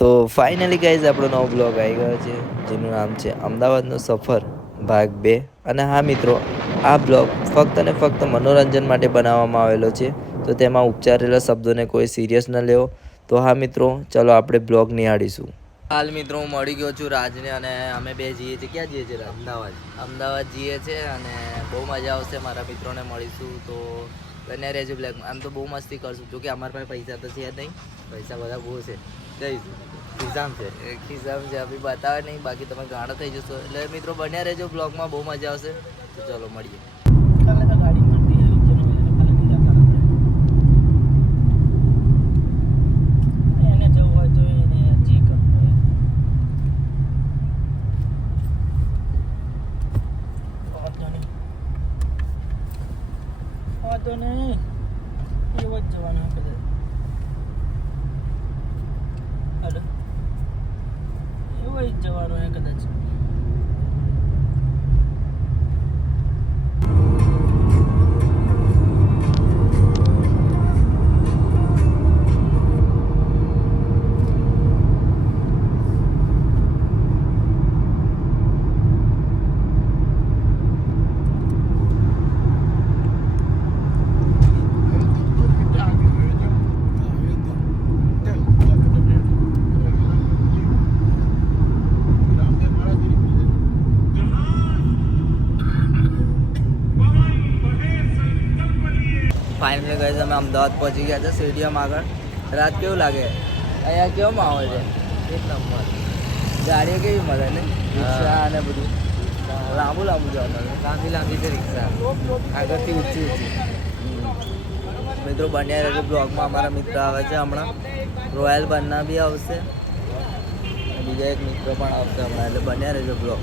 તો finally guys આપણો નવો બ્લોગ આવી ગયો છે જેનું નામ છે અમદાવાદનો સફર ભાગ 2. અને હા મિત્રો, આ બ્લોગ ફક્ત અને ફક્ત મનોરંજન માટે બનાવવામાં આવેલો છે, તો તેમાં ઉચ્ચારેલા શબ્દોને કોઈ સિરિયસ ન લેવો. તો હા મિત્રો, ચલો આપણે બ્લોગ નિહાળીશું. હાલ મિત્રો હું મળી ગયો છું રાજને, અને અમે બે જઈએ છીએ. ક્યાં જઈએ છીએ રાજ? અમદાવાદ જઈએ છીએ, અને બહુ મજા આવશે. મારા મિત્રોને મળીશું, તો બને રહેજો બ્લોગમાં. આમ તો બહુ મસ્તી કરશું, જોકે અમારા પાસે પૈસા તો છે નહીં, પૈસા બધા બહુ છે. ખિસ્સામ છે અભી બતાવે નહીં, બાકી તમે ગાણા થઈ જશો. એટલે મિત્રો બન્યા રહેજો બ્લોગમાં, બહુ મજા આવશે. તો ચલો મળીએ. તો નહીં એવો જ જવાનું કદાચ. હલો, એવો જ જવાનું હે કદાચ. ફાઇનલી ગાઈઝ અમે અમદાવાદ પહોંચી ગયા છે, સ્ટેડિયમ આગળ. રાત કેવું લાગે અહીંયા? કેવો માહોલ છે? એક નંબર. ગાડીઓ કેવી મળે ને, રિક્ષા અને બધું લાંબુ જવાનું. લાંબી છે રિક્ષા, આગળથી ઊંચી. મિત્રો બન્યા રહેજો બ્લોગમાં. અમારા મિત્ર આવે છે હમણાં, રોયલ બન્ના બી આવશે, બીજા એક મિત્ર પણ આવશે હમણાં, એટલે બન્યા રહેજો બ્લોગ.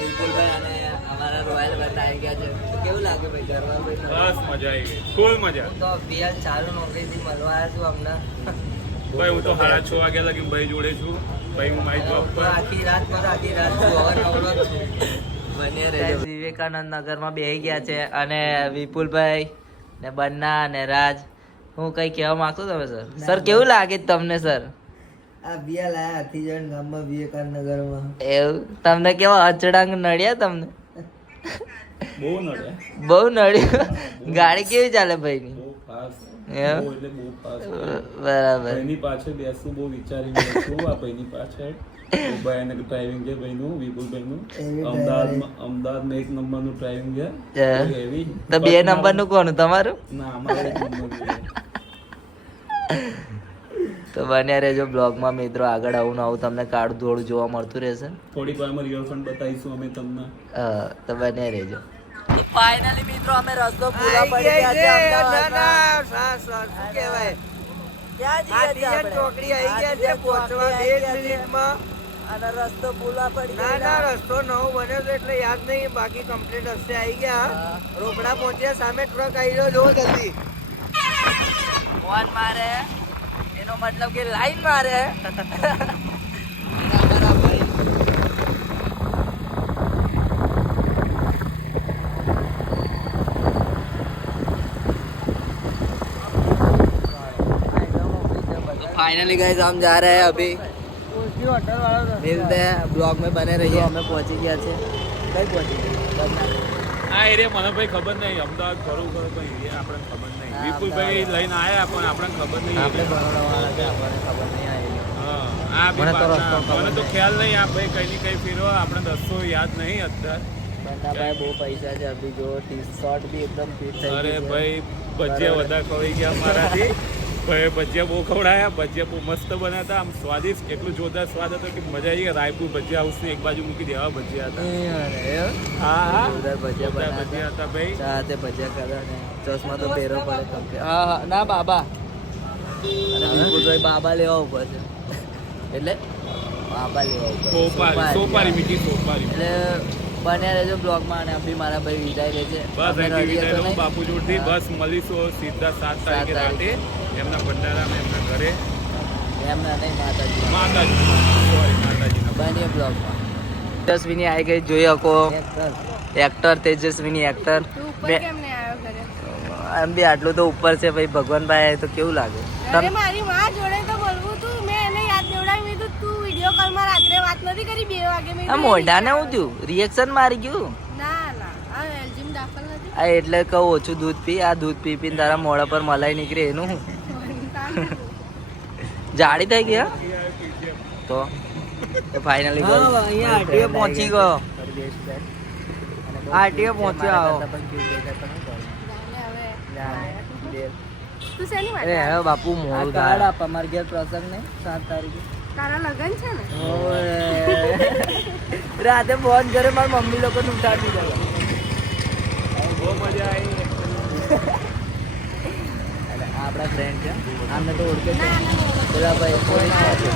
વિપુલભાઈ અને અમારા રોયલ બન્ના આવી ગયા છે. તો કેવું લાગે ભાઈ? ઘરમાં બસ મજા આવી ગઈ, ફૂલ મજા. તો અભિયાન ચાલુ નોકરીથી મળવા આવ્યા છું હમણાં. ભાઈ હું તો 6:30 વાગ્યા લગી ભાઈ જોડે છું. ભાઈ હું મારી જોબ પર આખી રાત વિવેકાનંદ નગરમાં બેસી ગયા છે, અને વિપુલભાઈ ને બન્ના અને રાજ. હું કઈ કહેવા માંગતો તમે સર? સર કેવું લાગે તમને સર? આ બિયા લાયા હાથીજણ ગામમાં વિવેકાનંદ નગરમાં. એવું તમને કેવા અચડાંગ નડ્યા તમને? બહુ નડ્યા. બહુ નડ્યું. ગાડી કેવી ચાલે ભાઈની? બહુ ફાસ્ટ. એમ? બહુ એટલે બહુ ફાસ્ટ. બરાબર. ભાઈની પાછળ બેસું બહુ વિચારીને બેસું. આ ભાઈની પાછળ ભાઈ એને ડ્રાઇવિંગ છે ભાઈનું, વિપુલભાઈનું. અમદાવાદમાં 1 નંબરનું ડ્રાઇવિંગ છે. એવી તો 2 નંબરનું કોનું? તમારું? ના, અમારે 1 નંબરનું છે. તો બન્યા રહેજો બ્લોગમાં મિત્રો. આગળ આવું નવું તમને કાળું ધોળું જોવા મળતું રહેશે. થોડીક વારમાં રિવરફ્રન્ટ બતાવીશું અમે તમને. તો બન્યા રહેજો. ફાઇનલી મિત્રો અમે રસ્તો પૂરા પડી ગયા છે અમદાવાદમાં. શું કહેવાય, ક્યાં જઈએ છીએ આપણે? ચોકડી આવી ગયા છે, પહોંચવા 1 મિનિટમાં. અને રસ્તો પૂરા પડી ના ગયા. રસ્તો નવો બન્યો છે એટલે યાદ નહીં, બાકી કમ્પ્લીટ રસ્તે આવી ગયા. રોકડા પહોંચ્યા, સામે ટ્રક આવી રહ્યો, જો જલ્દી. ફોન મારે એનો મતલબ કે લાઈન મારે. फाइनली गाइस हम जा रहे हैं अभी, मिलते हैं ब्लॉग में, बने रहिए. અમે પહોંચી ગયા છે. કઈ પહોંચી ગયા? આ એરિયા મને ભાઈ ખબર નહીં. અમદાવાદ ખરું ભાઈ એરિયા આપણને ખબર નહીં. વિપુલભાઈ લઈને આયા પણ આપણને ખબર નહીં. આપણે બરોડાવાળા છે, આપણને ખબર નહીં આ હા, આ બી મને તો ખ્યાલ નહીં. આ ભાઈ કઈ ની કઈ ફેરવો, આપણે રસ્તો યાદ નહીં અત્યારે. ભાઈ બહુ પૈસા છે. અભી જો ટી-શર્ટ બી એકદમ ફિટ થઈ અરે ભાઈ ભજીયા વધારે ખવાઈ ગયા મારાથી. ભાઈ ભજીયા બહુ ખવડાયા. ભજીયા બહુ મસ્ત બન્યા હતા, આમ સ્વાદિષ્ટ. એટલું જોરદાર સ્વાદ હતો કે મજા આવી ગઈ. રાયપુર ભજીયા હાઉસની એક બાજુ મૂકી દેવા ભજીયા હતા. હા, જોરદાર ભજીયા હતા ભાઈ. સાથે ભજીયા ખાધા ને ચશ્મા તો પહેરવો પડે કેમ કે હા ના બાબા. અને વિપુલભાઈ બાબા લેવા ઉપર છે, એટલે બાબા લેવા ઉપર. સોપારી મીઠી સોપારી. એટલે બન્યા રહેજો બ્લોગમાં. અને અભી મારા ભાઈ વિદાય લે છે. બસ અહીંથી બાપુ જોડથી બસ મળીશું સીધા 7 તારીખે રાતે એમના ભંડારામાં, એમના ઘરે. એમના નહીં, માતાજી. માતાજીના બન્યા બ્લોગમાં. તેજસ્વીની આવી ગઈ, જોઈ શકો. એક્ટર તેજસ્વીની એક્ટર. એમ બી આટલું તો ઉપર છે ભાઈ. ભગવાનભાઈ તો કેવું લાગે? મારી માં જોડે તો બોલવું તું, મેં વાગે મેં આ મોઢાને હું થયું રિએક્શન મારી ગયું ના ના આ એલજીમ દાખલ નથી આ એટલે કહું ઓછું દૂધ પી આ દૂધ પી પીને તારા મોઢા પર મલાઈ નીકળે એનું હું જાડી થઈ ગયા તો ફાઇનલી અહીંયા આરટીઓ પહોંચી ગયો આરટીઓ પહોંચ્યો આવો તું શેની માટે અરે આવ્યો? હવે બાપુ મોડું કાર્ડ આપ અમાર ઘેર પ્રસંગ ને 7 તારીખે તારા લગન છે ને રાતે ફોન કરે મારી મમ્મી લોકો ઉઠાડી દે બહુ મજા આવી આપણા ફ્રેન્ડ છે આમને તો ઓળખે છે ના ના પેલા ભાઈ કોઈ ના છે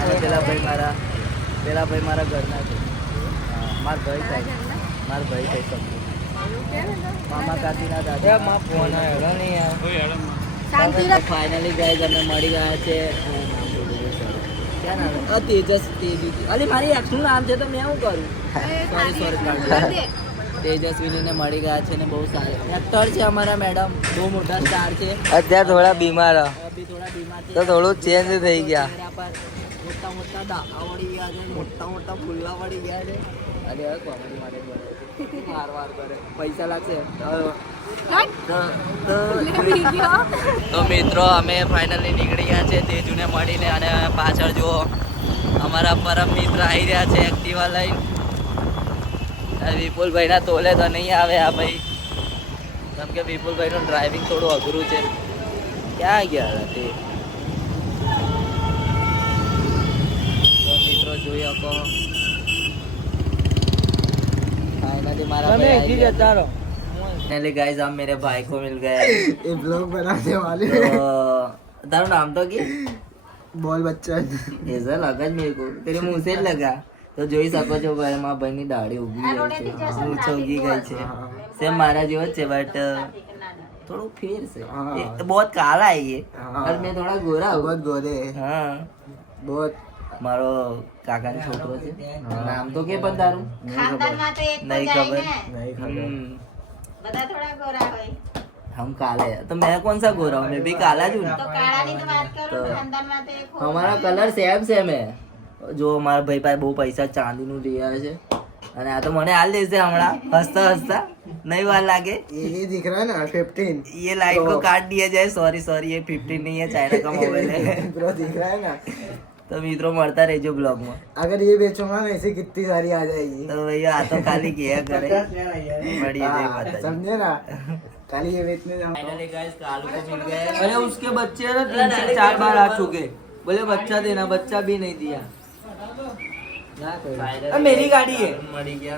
અને પેલા ભાઈ મારા ઘરના છે મારા ભાઈ થાય મારા ભાઈ થઈ શકું એવું કે ને તો મામા કાકીના દાદા માં ફોન આવ્યો નહીં યાર ઓય હેડમ શાંતિ રાખ ફાઇનલી ગાઈઝ અમે મળી ગયા છે ક્યાં નામ તેજસ તેજુજી અલી મારી એક્સનું નામ છે તો મેં શું કરું sorry. તેજસ્વીને મળી ગયા છે ને બહુ સારા એક્ટર છે અમારા મેડમ બહુ મોટા સ્ટાર છે અત્યારે થોડા બીમાર અભી થોડા બીમાર છે તો થોડું ચેન્જ થઈ ગયા મોટા મોટા દાખા વળી ગયા છે મોટા મોટા ફૂલા વળી ગયા છે અરે હવે કોમેડી માટે બોલે વાર કરે પૈસા લાગશે તો મિત્રો અમે ફાઇનલી નીકળી ગયા છે તેજુને મળીને અને પાછળ જુઓ અમારા પરમ મિત્ર આવી રહ્યા છે એક્ટિવા લઈને વિપુલભાઈના તોલે તો નહીં આવે આ ભાઈ કેમ કે વિપુલભાઈનું ડ્રાઇવિંગ થોડું અઘરું છે ક્યાં ગયા તે તો મિત્રો જોઈ શકો फाइनली मारा તમે એથી જતા રહો फाइनली गाइस हम मेरे भाई को मिल गए ये ब्लॉग बनाने वाले तो तारा नाम तो क्या बोल बच्चा ऐसा लगा જ मेरे को तेरे मुंह से જ लगा તો જોઈ શકો છો ભાઈ મારા ભાઈની દાઢી ઉગી ગઈ છે મૂછ ઉગી ગઈ છે સેમ મારા જેવો જ છે બટ થોડું ફેર છે ये बहुत काला है ये और मैं थोड़ा गोरा हूँ बहुत गोरे हाँ बहुत મારો કાકાનો છોકરો છે નામ તો કે પણ તારું ખાનદાનમાં તો એક તો નહીં જાય ખબર ને. नहीं खबर બધા થોડા ગોરા હોય हम काले हैं तो मैं कौन सा गोरा हूँ मैं भी काला જ हूँ તો કાળાની તો વાત કરું તો ખાનદાનમાં તો એક હોય. हमारा कलर सेम है જો મારા ભાઈ પાસે બહુ પૈસા ચાંદીનું લઈ આવે છે અને આ તો મને હાલ દેશે હમણાં હસતા હસતા नहीं વાર લાગે ये दिख रहा है ना 15 ये लाइट को काट दिया जाए सॉरी ये 15 नहीं है चाइना का मोबाइल है ब्रो दिख रहा है ना तो मित्रों મળતા રહેજો બ્લોગ માં अगर ये बेचूंगा ना ऐसे कितनी सारी आ जाएगी तो भैया आ तो खाली किया करे बढ़िया जय हाँ, माता दी। समझे ना खाली ये बेचने जाओ फाइनली गाइस कालू को मिल गए अरे उसके बच्चे ना 3 से 4 बार आ चुके बोले बच्चा देना बच्चा भी नहीं दिया फाइनली मेरी गाड़ी है मरी गया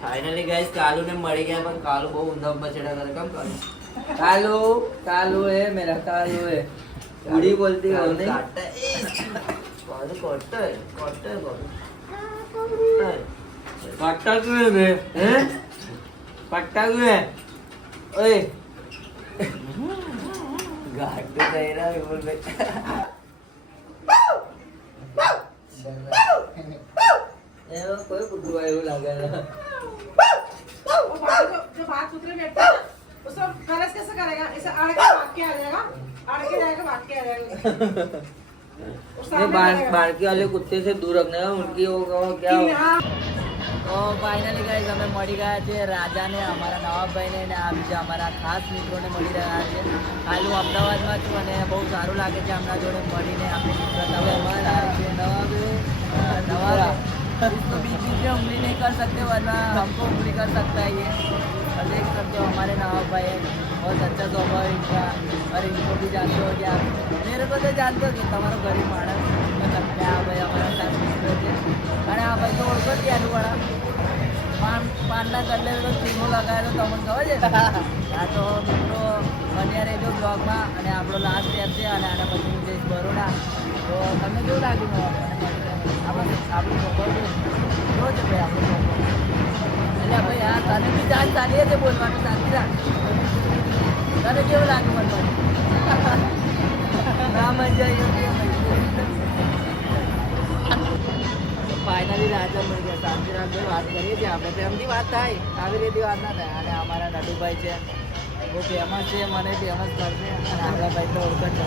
फाइनली गाइस कालू ने मरी गया पर कालू बहुत ઊંધા બચડા કરે કેમ કાલू कालू कालू है मेरा कालू है उड़ी बोलती हो नहीं कालू कोटे पट्टा क्यों है बे हैं पट्टा क्यों है ओए घाट पे गए ना बोल भाई એનો કોઈ બુદ્ધુ એવું લાગે છે जो बात उतरे बैठता है उसको फरस कैसे करेगा ऐसे आड़ के भाग के आ जाएगा आड़ के जाएगा भाग के आ जाएगा ये बालकी वाले कुत्ते से दूर रखने का उनकी वो क्या हो તો ફાઇનલી ગાઈસ અમે મળી ગયા છે રાજાને અમારા નવાબભાઈને અને આ બીજા અમારા ખાસ મિત્રોને મળી રહ્યા છે કાલુ અમદાવાદમાં છું અને બહુ સારું લાગે છે આમના જોડે મળીને આપણી મિત્રતા અમારા છે नवाब इसको बीच बीच में उंगली नहीं कर सकते वरना हमको उंगली कर सकता है ये और देख सकते हो हमारे नवाब भाई बहुत अच्छा स्वभाव है इनका और इनको भी जानते हो क्या मेरे को तो जानते हो कि તમારો ગરીબ માણસ लगता है भाई हमारा साथ मित्र છે અને આ ભાઈ તો ઓળખો જ યાર વાળા પાનના કડલે તો ટીમો લગાવેલો તમને ખબર છે આ તો મિત્રો બન્યા રહેજો બ્લોગમાં અને આપણો લાસ્ટ સ્ટેપ છે અને આના પછી હું જઈશ બરોડા તો તમને કેવું લાગ્યું આપણું સ્વભાવ કેવો છે ભાઈ આપણો સ્વભાવ એટલે ભાઈ હા તને બી જાણ ચાલીએ છે બોલવાનું શાંતિ રાખ તને કેવું લાગ્યું બોલવાનું ના મજા આવી ફાઇનલી રાજા મળી ગયા શાંતિ રાખજો વાત કરીએ છીએ આપણે પ્રેમથી વાત થાય આવી રીતે વાત ના થાય અને અમારા નટુભાઈ છે બહુ ફેમસ છે મને ફેમસ કરશે અને આપણા ભાઈ તો ઓળખ છે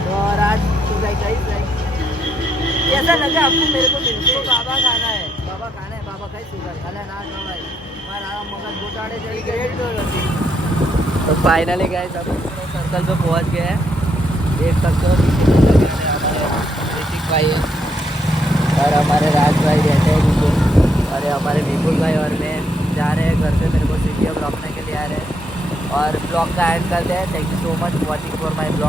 તો રાજ તું કઈ કહીશ ભાઈ कैसा लगा आपको मेरे को मिलके? बाबा खाना है बाबा खाई सुगर खाना ना खवाय मारा मगज गोटाड़े चढ़ी गए तो फाइनली गाइस अब सर्कल पे पहुंच गए हैं। देख सकते हो हमारे ऋतिक भाई है और हमारे राज भाई रहते हैं नीचे और हमारे विपुल भाई और मैं जा रहे हैं घर से। मेरे को सिटी अब रखने के लिए आ रहे हैं और ब्लॉग का एंड करते हैं। Thank you so much watching for my blog.